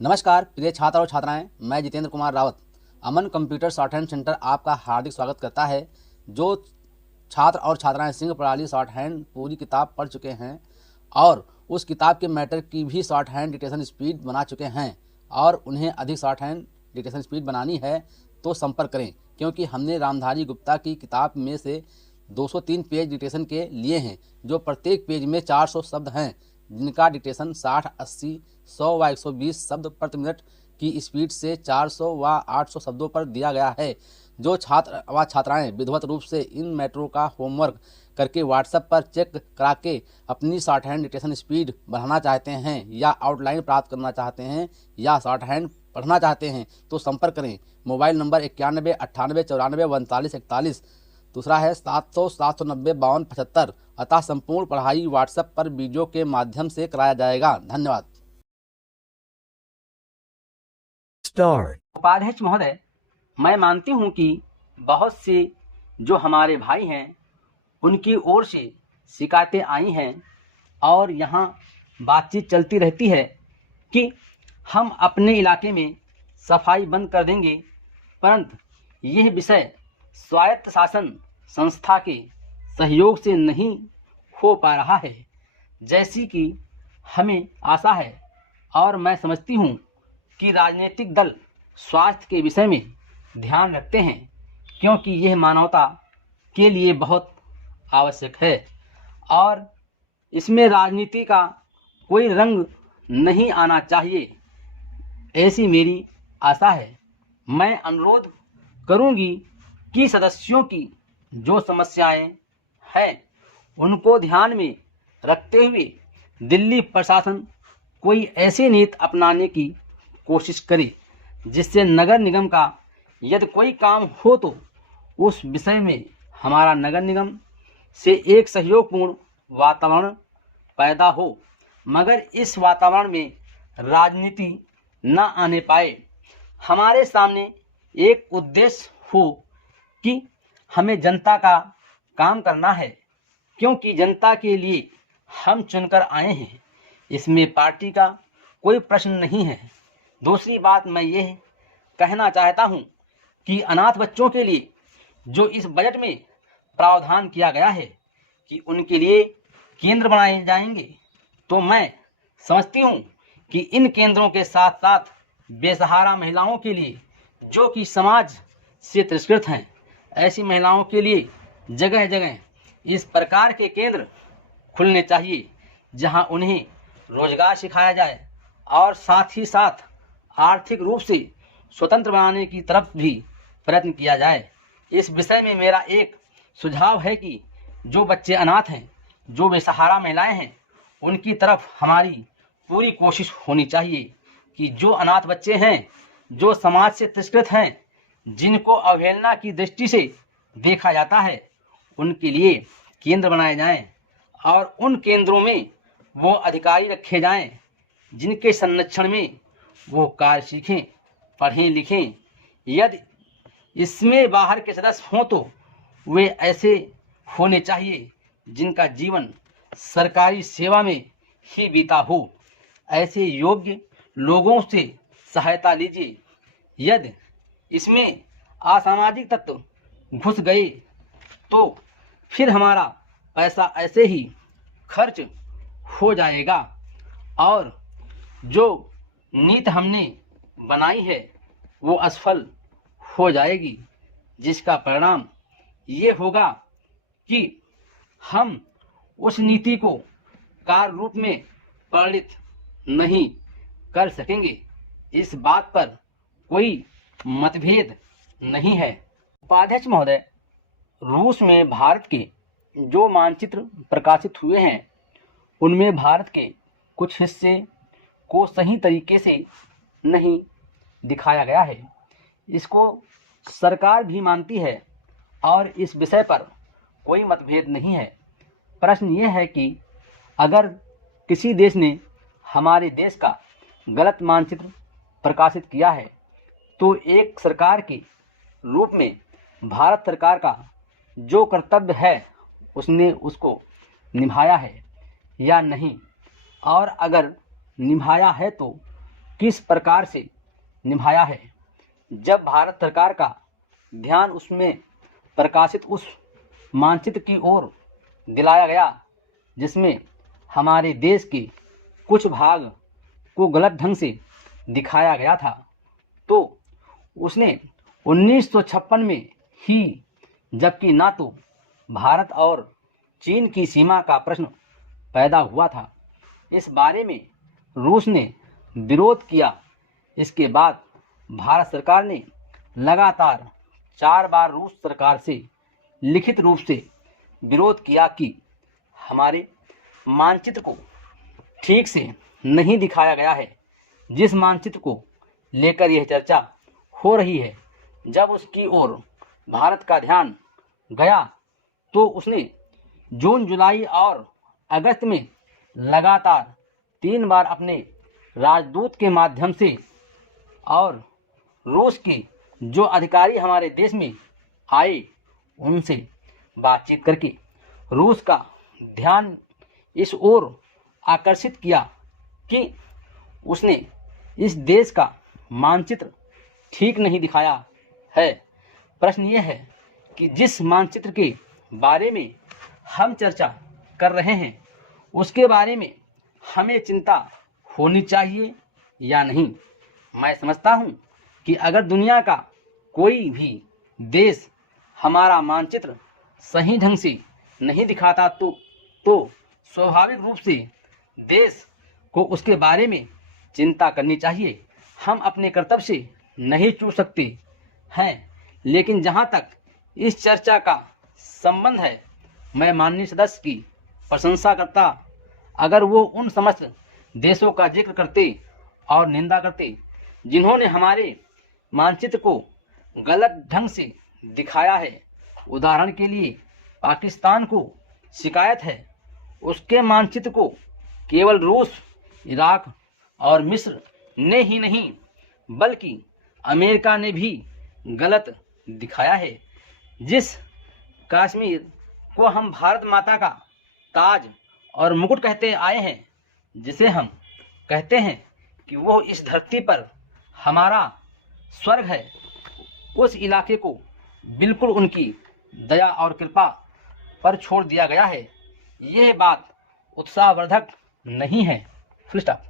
नमस्कार प्रिय छात्र और छात्राएं, मैं जितेंद्र कुमार रावत अमन कंप्यूटर शॉर्ट हैंड सेंटर आपका हार्दिक स्वागत करता है। जो छात्र और छात्राएं सिंह प्रणाली शॉर्ट हैंड पूरी किताब पढ़ चुके हैं और उस किताब के मैटर की भी शॉर्ट हैंड डिक्टेशन स्पीड बना चुके हैं और उन्हें अधिक शॉर्ट हैंड डिक्टेशन स्पीड बनानी है तो संपर्क करें, क्योंकि हमने रामधारी गुप्ता की किताब में से 203 पेज डिक्टेशन के लिए हैं, जो प्रत्येक पेज में 400 शब्द हैं, जिनका डिक्टेशन 60, 80, 100 व 120 शब्द प्रति मिनट की स्पीड से 400 व 800 शब्दों पर दिया गया है। जो छात्र व छात्राएं विधिवत रूप से इन मैटरों का होमवर्क करके व्हाट्सएप पर चेक करा के अपनी शॉर्ट हैंड डिक्टेशन स्पीड बढ़ाना चाहते हैं या आउटलाइन प्राप्त करना चाहते हैं या शॉर्ट हैंड पढ़ना चाहते हैं तो संपर्क करें। मोबाइल नंबर 91 98 94 39 41, दूसरा है 700 790 52 75। अतः संपूर्ण पढ़ाई व्हाट्सएप पर वीडियो के माध्यम से कराया जाएगा। धन्यवाद। उपाध्यक्ष महोदय, मैं मानती हूं कि बहुत से जो हमारे भाई हैं उनकी ओर से शिकायतें आई हैं और यहाँ बातचीत चलती रहती है कि हम अपने इलाके में सफाई बंद कर देंगे, परंतु यह विषय स्वायत्त शासन संस्था के सहयोग से नहीं हो पा रहा है जैसी कि हमें आशा है। और मैं समझती हूँ कि राजनीतिक दल स्वास्थ्य के विषय में ध्यान रखते हैं, क्योंकि यह मानवता के लिए बहुत आवश्यक है और इसमें राजनीति का कोई रंग नहीं आना चाहिए, ऐसी मेरी आशा है। मैं अनुरोध करूंगी कि सदस्यों की जो समस्याएं हैं उनको ध्यान में रखते हुए दिल्ली प्रशासन कोई ऐसी नीति अपनाने की कोशिश करे जिससे नगर निगम का यदि कोई काम हो तो उस विषय में हमारा नगर निगम से एक सहयोगपूर्ण वातावरण पैदा हो, मगर इस वातावरण में राजनीति न आने पाए। हमारे सामने एक उद्देश्य हो कि हमें जनता का काम करना है, क्योंकि जनता के लिए हम चुनकर आए हैं। इसमें पार्टी का कोई प्रश्न नहीं है। दूसरी बात मैं ये कहना चाहता हूँ कि अनाथ बच्चों के लिए जो इस बजट में प्रावधान किया गया है कि उनके लिए केंद्र बनाए जाएंगे, तो मैं समझती हूँ कि इन केंद्रों के साथ साथ बेसहारा महिलाओं के लिए जो कि समाज से तिरस्कृत हैं, ऐसी महिलाओं के लिए जगह जगह इस प्रकार के केंद्र खुलने चाहिए जहां उन्हें रोजगार सिखाया जाए और साथ ही साथ आर्थिक रूप से स्वतंत्र बनाने की तरफ भी प्रयत्न किया जाए। इस विषय में मेरा एक सुझाव है कि जो बच्चे अनाथ हैं, जो बेसहारा महिलाएं हैं, उनकी तरफ हमारी पूरी कोशिश होनी चाहिए कि जो अनाथ बच्चे हैं, जो समाज से तिरस्कृत हैं, जिनको अवहेलना की दृष्टि से देखा जाता है, उनके लिए केंद्र बनाए जाएं और उन केंद्रों में वो अधिकारी रखे जाएं जिनके संरक्षण में वो कार्य सीखें, पढ़ें, लिखें। यदि इसमें बाहर के सदस्य हों तो वे ऐसे होने चाहिए जिनका जीवन सरकारी सेवा में ही बीता हो। ऐसे योग्य लोगों से सहायता लीजिए। यदि इसमें असामाजिक तत्व घुस गए तो फिर हमारा पैसा ऐसे ही खर्च हो जाएगा और जो नीति हमने बनाई है वो असफल हो जाएगी, जिसका परिणाम ये होगा कि हम उस नीति को कार्य रूप में परिणित नहीं कर सकेंगे। इस बात पर कोई मतभेद नहीं है। उपाध्यक्ष महोदय, रूस में भारत के जो मानचित्र प्रकाशित हुए हैं उनमें भारत के कुछ हिस्से को सही तरीके से नहीं दिखाया गया है। इसको सरकार भी मानती है और इस विषय पर कोई मतभेद नहीं है। प्रश्न ये है कि अगर किसी देश ने हमारे देश का गलत मानचित्र प्रकाशित किया है तो एक सरकार के रूप में भारत सरकार का जो कर्तव्य है उसने उसको निभाया है या नहीं, और अगर निभाया है तो किस प्रकार से निभाया है। जब भारत सरकार का ध्यान उसमें प्रकाशित उस मानचित्र की ओर दिलाया गया जिसमें हमारे देश के कुछ भाग को गलत ढंग से दिखाया गया था, तो उसने 1956 में ही, जबकि ना तो भारत और चीन की सीमा का प्रश्न पैदा हुआ था, इस बारे में रूस ने विरोध किया। इसके बाद भारत सरकार ने लगातार 4 बार रूस सरकार से लिखित रूप से विरोध किया कि हमारे मानचित्र को ठीक से नहीं दिखाया गया है। जिस मानचित्र को लेकर यह चर्चा हो रही है, जब उसकी ओर भारत का ध्यान गया तो उसने जून, जुलाई और अगस्त में लगातार 3 बार अपने राजदूत के माध्यम से और रूस के जो अधिकारी हमारे देश में आए उनसे बातचीत करके रूस का ध्यान इस ओर आकर्षित किया कि उसने इस देश का मानचित्र ठीक नहीं दिखाया है। प्रश्न यह है कि जिस मानचित्र के बारे में हम चर्चा कर रहे हैं उसके बारे में हमें चिंता होनी चाहिए या नहीं। मैं समझता हूँ कि अगर दुनिया का कोई भी देश हमारा मानचित्र सही ढंग से नहीं दिखाता तो स्वाभाविक रूप से देश को उसके बारे में चिंता करनी चाहिए। हम अपने कर्तव्य से नहीं चूक सकते हैं, लेकिन जहाँ तक इस चर्चा का संबंध है, मैं माननीय सदस्य की प्रशंसा करता अगर वो उन समस्त देशों का जिक्र करते और निंदा करते जिन्होंने हमारे मानचित्र को गलत ढंग से दिखाया है। उदाहरण के लिए पाकिस्तान को शिकायत है उसके मानचित्र को केवल रूस, इराक और मिस्र ने ही नहीं बल्कि अमेरिका ने भी गलत दिखाया है। जिस कश्मीर को हम भारत माता का ताज और मुकुट कहते आए हैं, जिसे हम कहते हैं कि वो इस धरती पर हमारा स्वर्ग है, उस इलाके को बिल्कुल उनकी दया और कृपा पर छोड़ दिया गया है। यह बात उत्साहवर्धक नहीं है। Full stop.